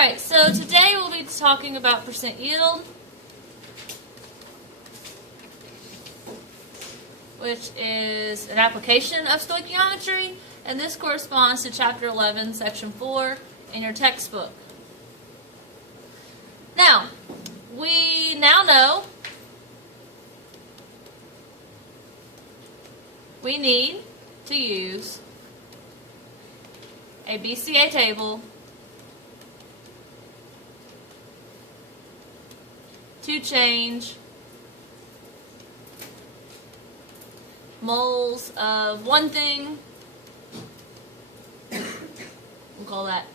Alright, so today we'll be talking about percent yield, which is an application of stoichiometry, and this corresponds to Chapter 11, Section 4 in your textbook. Now, we now know we need to use a BCA table to change moles of one thing, we'll call that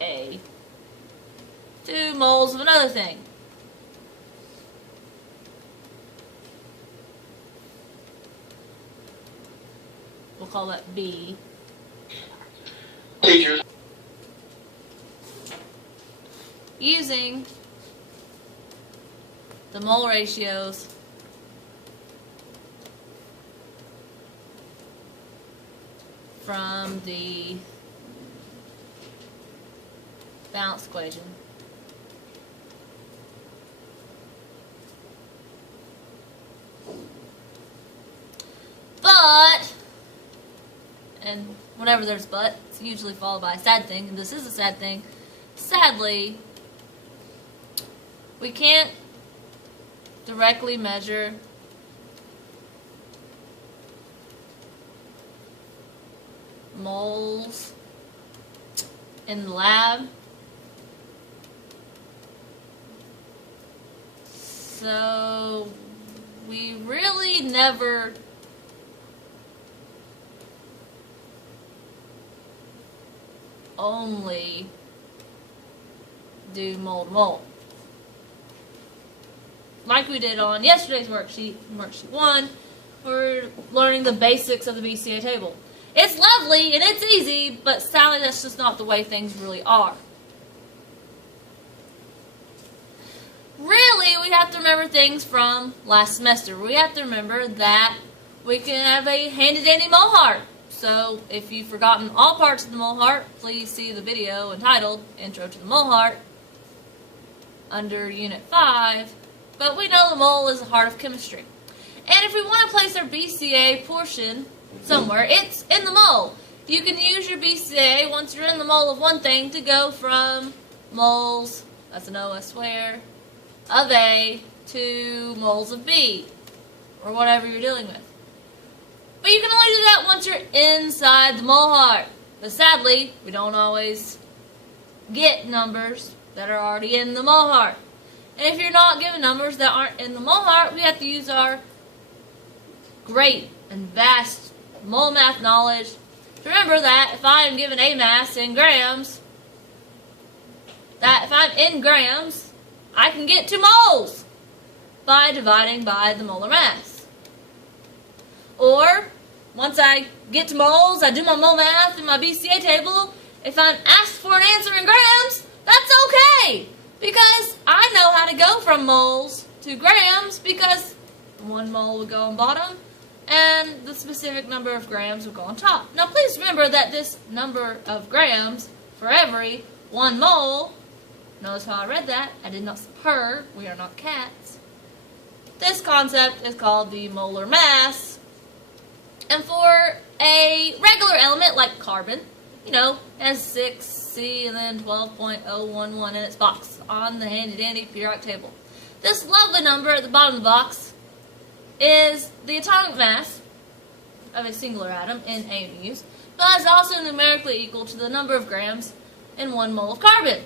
A, to moles of another thing. We'll call that B. Teachers. Using the mole ratios from the balance equation. But, and whenever there's but, it's usually followed by a sad thing, and this is a sad thing. Sadly, we can't directly measure moles in the lab. So we really never only do mole to mole. Like we did on yesterday's worksheet 1, we're learning the basics of the BCA table. It's lovely and it's easy, but sadly that's just not the way things really are. Really, we have to remember things from last semester. We have to remember that we can have a handy-dandy mole heart. So if you've forgotten all parts of the mole heart, please see the video entitled Intro to the Mole Heart under Unit 5. But we know the mole is the heart of chemistry. And if we want to place our BCA portion somewhere, it's in the mole. You can use your BCA once you're in the mole of one thing to go from moles, that's an O I swear, of A to moles of B, or whatever you're dealing with. But you can only do that once you're inside the mole heart. But sadly, we don't always get numbers that are already in the mole heart. And if you're not given numbers that aren't in the mole heart, we have to use our great and vast mole math knowledge to remember that if I am given a mass in grams, that if I'm in grams, I can get to moles by dividing by the molar mass. Or, once I get to moles, I do my mole math in my BCA table. If I'm asked for an answer in grams, that's okay, because I know how to go from moles to grams, because 1 mole would go on bottom and the specific number of grams would go on top. Now please remember that this number of grams for every 1 mole, notice how I read that, I did not purr, we are not cats. This concept is called the molar mass. And for a regular element like carbon, you know, it has 6C and then 12.011 in its box on the handy-dandy periodic table. This lovely number at the bottom of the box is the atomic mass of a singular atom in AMUs, but is also numerically equal to the number of grams in 1 mole of carbon.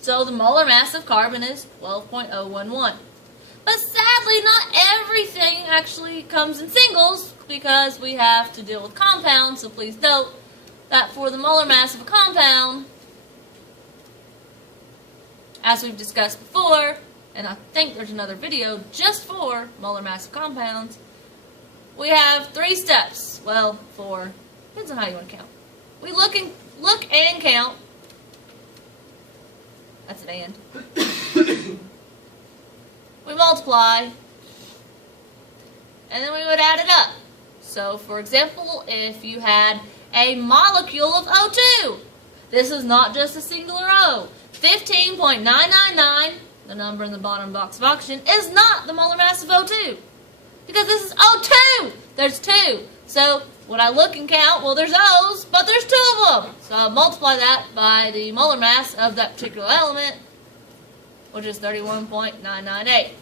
So the molar mass of carbon is 12.011. But sadly, not everything actually comes in singles, because we have to deal with compounds, so please note that for the molar mass of a compound, as we've discussed before, and I think there's another video just for molar mass of compounds, we have 3 steps. Well, 4. Depends on how you want to count. We look and count. That's an and. We multiply, and then we would add it up. So, for example, if you had a molecule of O2, this is not just a singular O. 15.999, the number in the bottom box of oxygen, is not the molar mass of O2. Because this is O2! There's two. So when I look and count, well, there's O's, but there's two of them. So I'll multiply that by the molar mass of that particular element, which is 31.998.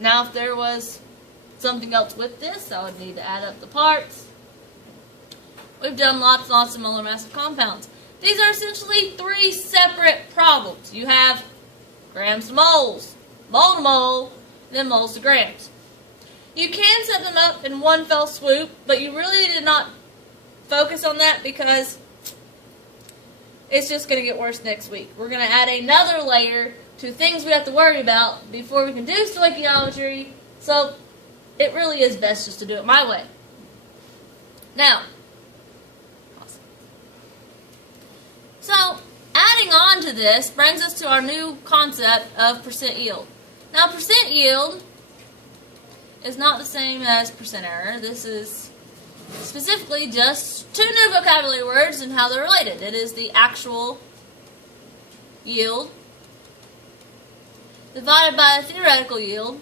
Now, if there was something else with this, I would need to add up the parts. We've done lots and lots of molar mass of compounds. These are essentially three separate problems. You have grams to moles, mole to mole, then moles to grams. You can set them up in one fell swoop, but you really did not focus on that because it's just going to get worse next week. We're going to add another layer to things we have to worry about before we can do stoichiometry, so it really is best just to do it my way. Now, so adding on to this brings us to our new concept of percent yield. Now, percent yield is not the same as percent error. This is specifically just two new vocabulary words and how they're related. It is the actual yield divided by the theoretical yield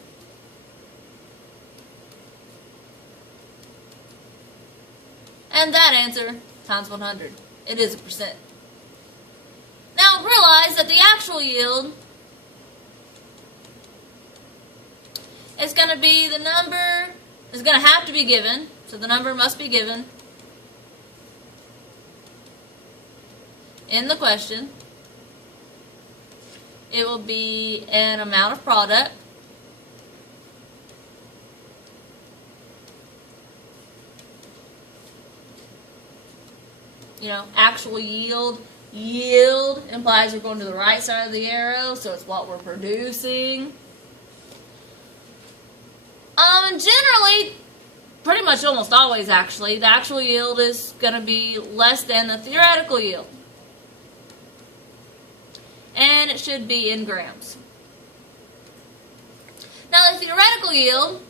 and that answer times 100. It is a percent. Now realize that the actual yield is going to be the number, is going to have to be given, so the number must be given in the question. It will be an amount of product actual yield. Yield implies we're going to the right side of the arrow, so it's what we're producing. And generally, pretty much almost always actually, the actual yield is going to be less than the theoretical yield. And it should be in grams. Now the theoretical yield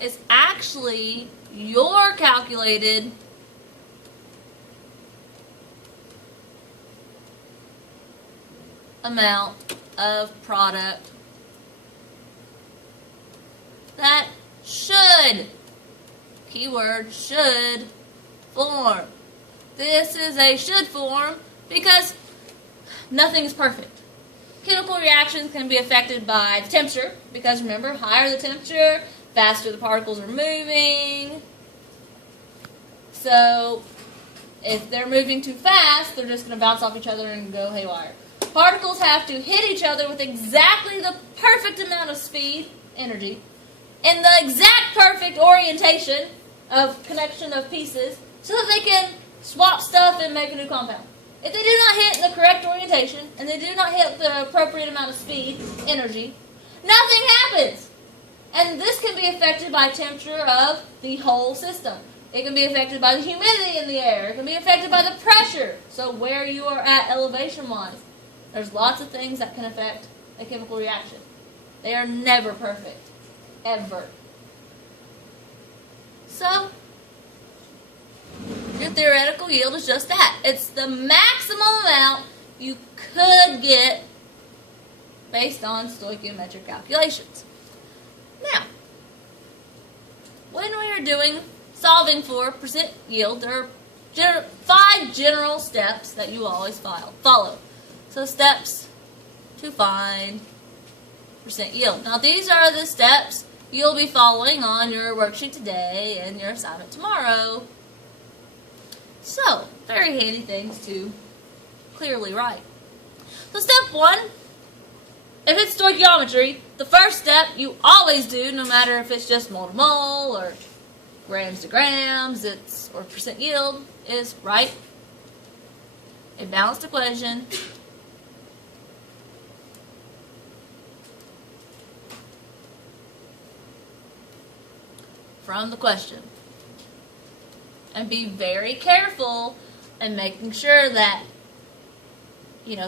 is actually your calculated amount of product that should, keyword should, form. This is a should form because nothing is perfect. Chemical reactions can be affected by the temperature because remember, higher the temperature, faster the particles are moving. So if they're moving too fast, they're just going to bounce off each other and go haywire. Particles have to hit each other with exactly the perfect amount of speed, energy, and the exact perfect orientation of connection of pieces so that they can swap stuff and make a new compound. If they do not hit the correct orientation and they do not hit the appropriate amount of speed, energy, nothing happens. And this can be affected by temperature of the whole system. It can be affected by the humidity in the air. It can be affected by the pressure, so where you are at elevation-wise. There's lots of things that can affect a chemical reaction. They are never perfect. Ever. So, your theoretical yield is just that. It's the maximum amount you could get based on stoichiometric calculations. Now, when we are solving for percent yield, there are 5 general steps that you always follow. So steps to find percent yield. Now these are the steps you'll be following on your worksheet today and your assignment tomorrow. So, very handy things to clearly write. So step 1, if it's stoichiometry, the first step you always do, no matter if it's just mole to mole or grams to grams, or percent yield, is write a balanced equation from the question. And be very careful in making sure that,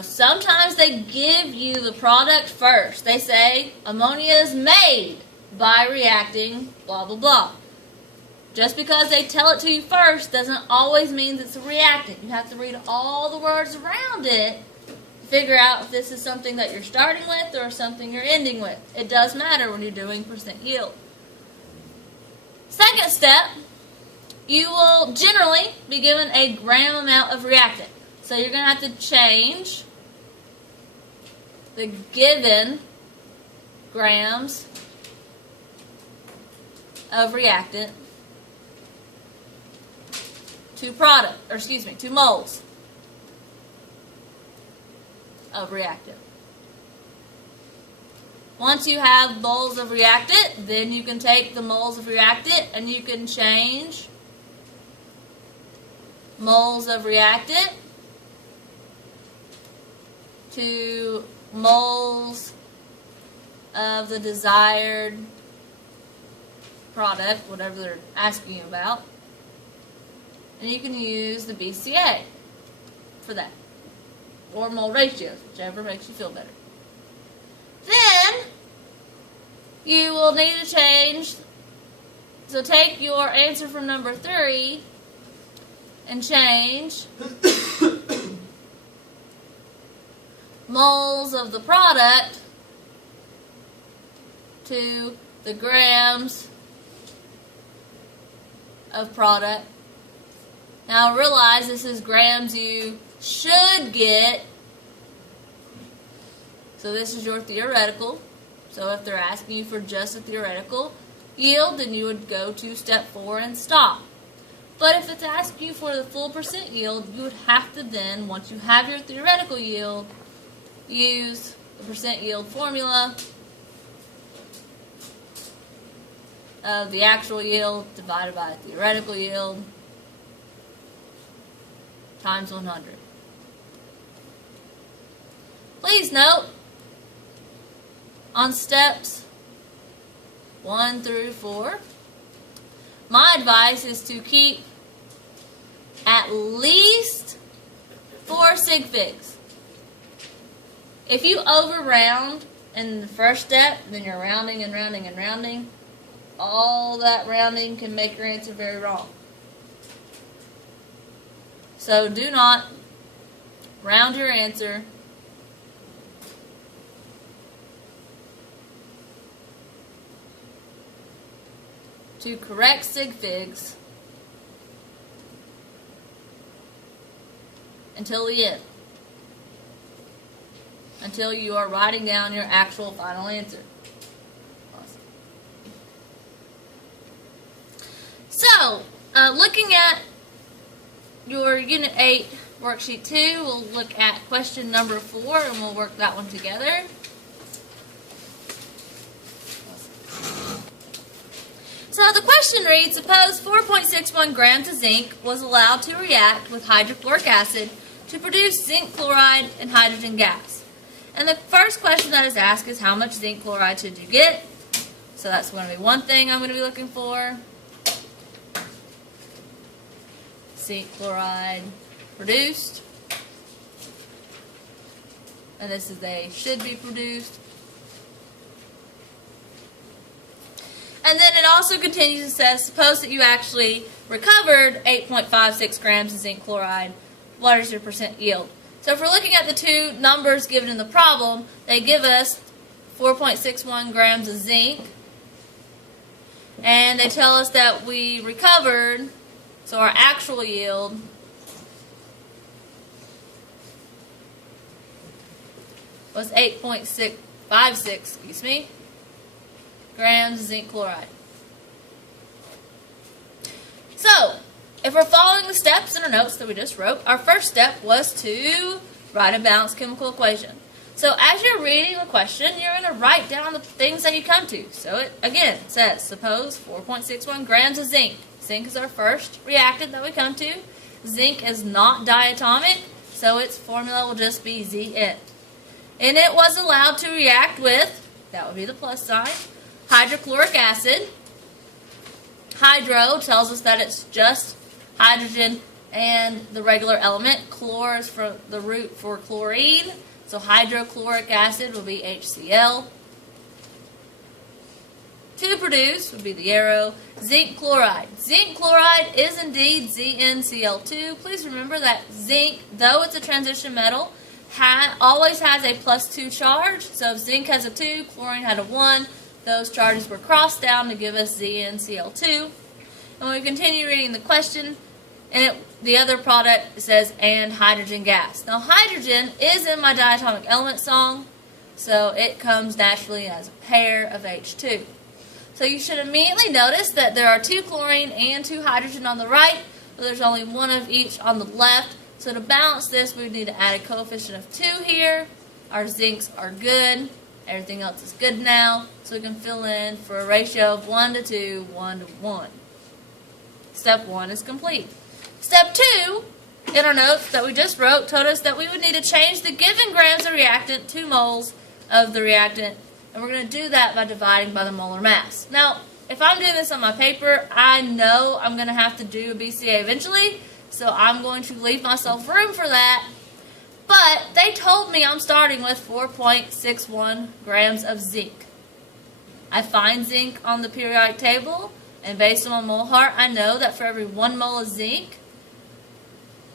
sometimes they give you the product first. They say ammonia is made by reacting blah, blah, blah. Just because they tell it to you first doesn't always mean it's a reactant. You have to read all the words around it to figure out if this is something that you're starting with or something you're ending with. It does matter when you're doing percent yield. Second step, you will generally be given a gram amount of reactant. So you're going to have to change the given grams of reactant to to moles of reactant. Once you have moles of reactant, then you can take the moles of reactant and you can change moles of reactant to moles of the desired product, whatever they're asking you about. And you can use the BCA for that. Or mole ratios, whichever makes you feel better. Then, you will need to change, so take your answer from number 3 and change moles of the product to the grams of product. Now realize this is grams you should get. So this is your theoretical. So if they're asking you for just a theoretical yield, then you would go to step 4 and stop. But if it's asking you for the full percent yield, you would have to then, once you have your theoretical yield, use the percent yield formula of the actual yield divided by the theoretical yield times 100. Please note, on steps 1 through 4, my advice is to keep at least 4 sig figs. If you over round in the first step, then you're rounding and rounding and rounding. All that rounding can make your answer very wrong. So do not round your answer. To correct sig figs until the end. Until you are writing down your actual final answer. Awesome. So, looking at your Unit 8 Worksheet 2, we'll look at question number 4 and we'll work that one together. So the question reads, suppose 4.61 grams of zinc was allowed to react with hydrochloric acid to produce zinc chloride and hydrogen gas. And the first question that is asked is how much zinc chloride should you get? So that's going to be one thing I'm going to be looking for. Zinc chloride produced. And this is a should be produced. And then it also continues and says, suppose that you actually recovered 8.56 grams of zinc chloride. What is your percent yield? So if we're looking at the two numbers given in the problem, they give us 4.61 grams of zinc. And they tell us that we recovered, so our actual yield was 8.656, grams of zinc chloride. So, if we're following the steps in our notes that we just wrote, our first step was to write a balanced chemical equation. So as you're reading the question, you're going to write down the things that you come to. So it, again, says, suppose 4.61 grams of zinc. Zinc is our first reactant that we come to. Zinc is not diatomic, so its formula will just be Zn. And it was allowed to react with, that would be the plus sign, hydrochloric acid. Hydro tells us that it's just hydrogen and the regular element. Chlor is for the root for chlorine, so hydrochloric acid will be HCl. To produce would be the arrow, zinc chloride. Zinc chloride is indeed ZnCl2. Please remember that zinc, though it's a transition metal, always has a +2 charge. So if zinc has a 2, chlorine had a 1, those charges were crossed down to give us ZnCl2. And when we continue reading the question, the other product says, and hydrogen gas. Now hydrogen is in my diatomic element song, so it comes naturally as a pair of H2. So you should immediately notice that there are 2 chlorine and 2 hydrogen on the right, but there's only 1 of each on the left. So to balance this, we would need to add a coefficient of 2 here. Our zincs are good. Everything else is good now. So we can fill in for a ratio of 1 to 2, 1 to 1. Step 1 is complete. Step 2, in our notes that we just wrote, told us that we would need to change the given grams of reactant to moles of the reactant. And we're going to do that by dividing by the molar mass. Now, if I'm doing this on my paper, I know I'm going to have to do a BCA eventually. So I'm going to leave myself room for that. But they told me I'm starting with 4.61 grams of zinc. I find zinc on the periodic table, and based on my mole heart, I know that for every 1 mole of zinc,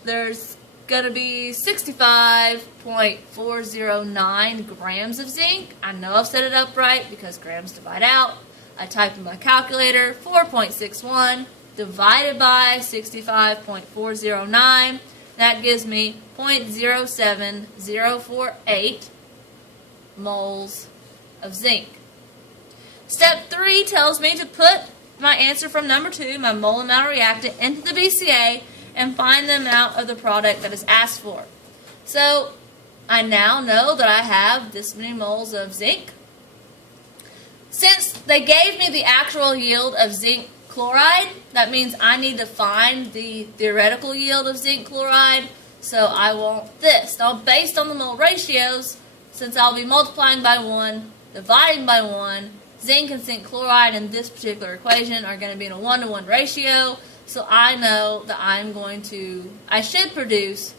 there's going to be 65.409 grams of zinc. I know I've set it up right because grams divide out. I typed in my calculator, 4.61 divided by 65.409. That gives me 0.07048 moles of zinc. Step 3 tells me to put my answer from number 2, my mole amount of reactant, into the BCA and find the amount of the product that is asked for. So I now know that I have this many moles of zinc. Since they gave me the actual yield of zinc chloride, that means I need to find the theoretical yield of zinc chloride, so I want this. Now, based on the mole ratios, since I'll be multiplying by 1, dividing by 1, zinc and zinc chloride in this particular equation are going to be in a 1-to-1 ratio, so I know that I should produce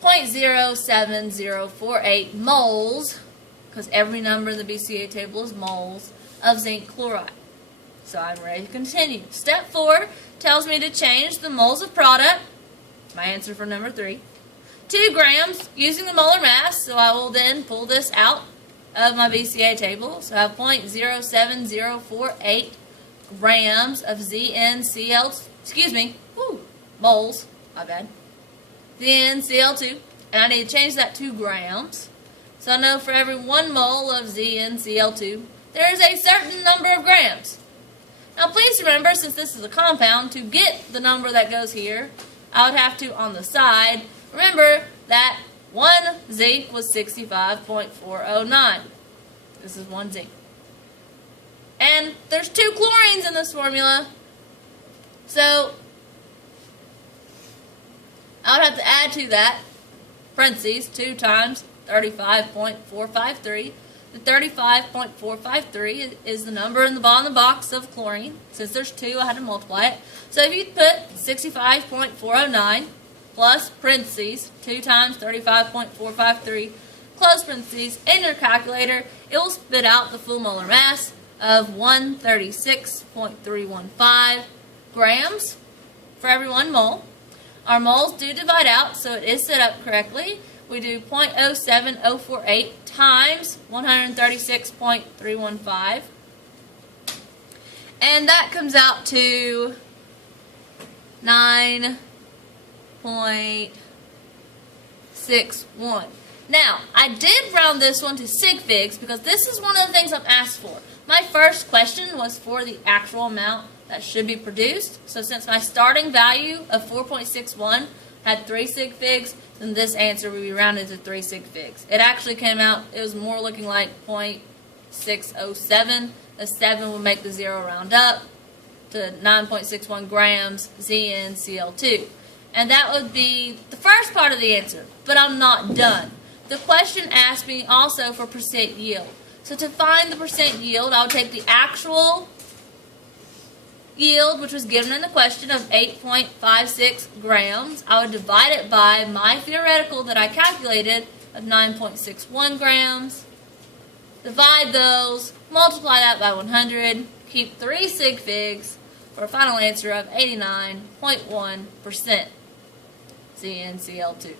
0.07048 moles, because every number in the BCA table is moles, of zinc chloride. So I'm ready to continue. Step 4 tells me to change the moles of product, my answer for number 3, 2 grams using the molar mass, so I will then pull this out of my BCA table. So I have 0.07048 grams of moles, my bad, ZnCl2, and I need to change that to grams. So I know for every 1 mole of ZnCl2, there is a certain number of grams. Now please remember, since this is a compound, to get the number that goes here, I would have to, on the side, remember that 1 zinc was 65.409. This is 1 zinc. And there's 2 chlorines in this formula, so I would have to add to that, parentheses, 2 times 35.453. The 35.453 is the number in the bottom of the box of chlorine. Since there's 2, I had to multiply it. So if you put 65.409 plus parentheses, 2 times 35.453, close parentheses, in your calculator, it will spit out the full molar mass of 136.315 grams for every 1 mole. Our moles do divide out, so it is set up correctly. We do 0.07048 times 136.315, and that comes out to 9.61. Now, I did round this one to sig figs because this is one of the things I'm asked for. My first question was for the actual amount that should be produced. So since my starting value of 4.61 had 3 sig figs, then this answer would be rounded to 3 sig figs. It actually came out, it was more looking like 0.607. The 7 would make the 0 round up to 9.61 grams ZnCl2. And that would be the first part of the answer, but I'm not done. The question asked me also for percent yield. So to find the percent yield, I would take the actual yield, which was given in the question, of 8.56 grams. I would divide it by my theoretical that I calculated of 9.61 grams. Divide those, multiply that by 100, keep 3 sig figs for a final answer of 89.1% CnCl2.